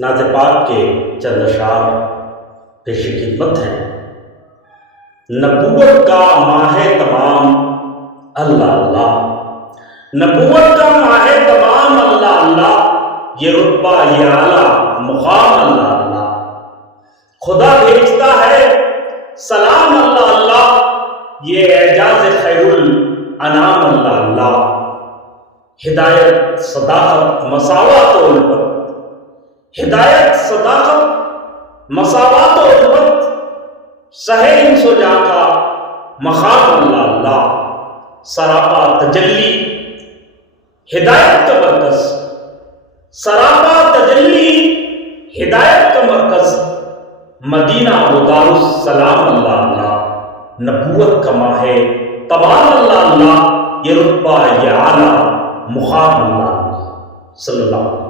نعت پاک کے چند اشعار پیش خدمت ہیں۔ نبوت کا ماہ تمام اللہ اللہ، نبوت کا ماہ تمام اللہ اللہ، یہ رتبہ یہ اعلیٰ مقام اللہ اللہ، خدا بھیجتا ہے سلام اللہ اللہ، یہ اعجاز خیر الانام اللہ اللہ، ہدایت صداقت مساوات و الفت، ہدایت صداقت مساوات و الفت، سہے انس و جاں کا مقام اللہ اللہ، سراپا تجلی ہدایت کا مرکز، سراپا تجلی ہدایت کا مرکز، مدینہ و دارالسلام اللہ اللہ، نبوت کا ماہ تمام اللہ اللہ، یہ رتبہ یہ اعلیٰ مقام اللہ اللہ، صلی اللہ علیہ وسلم۔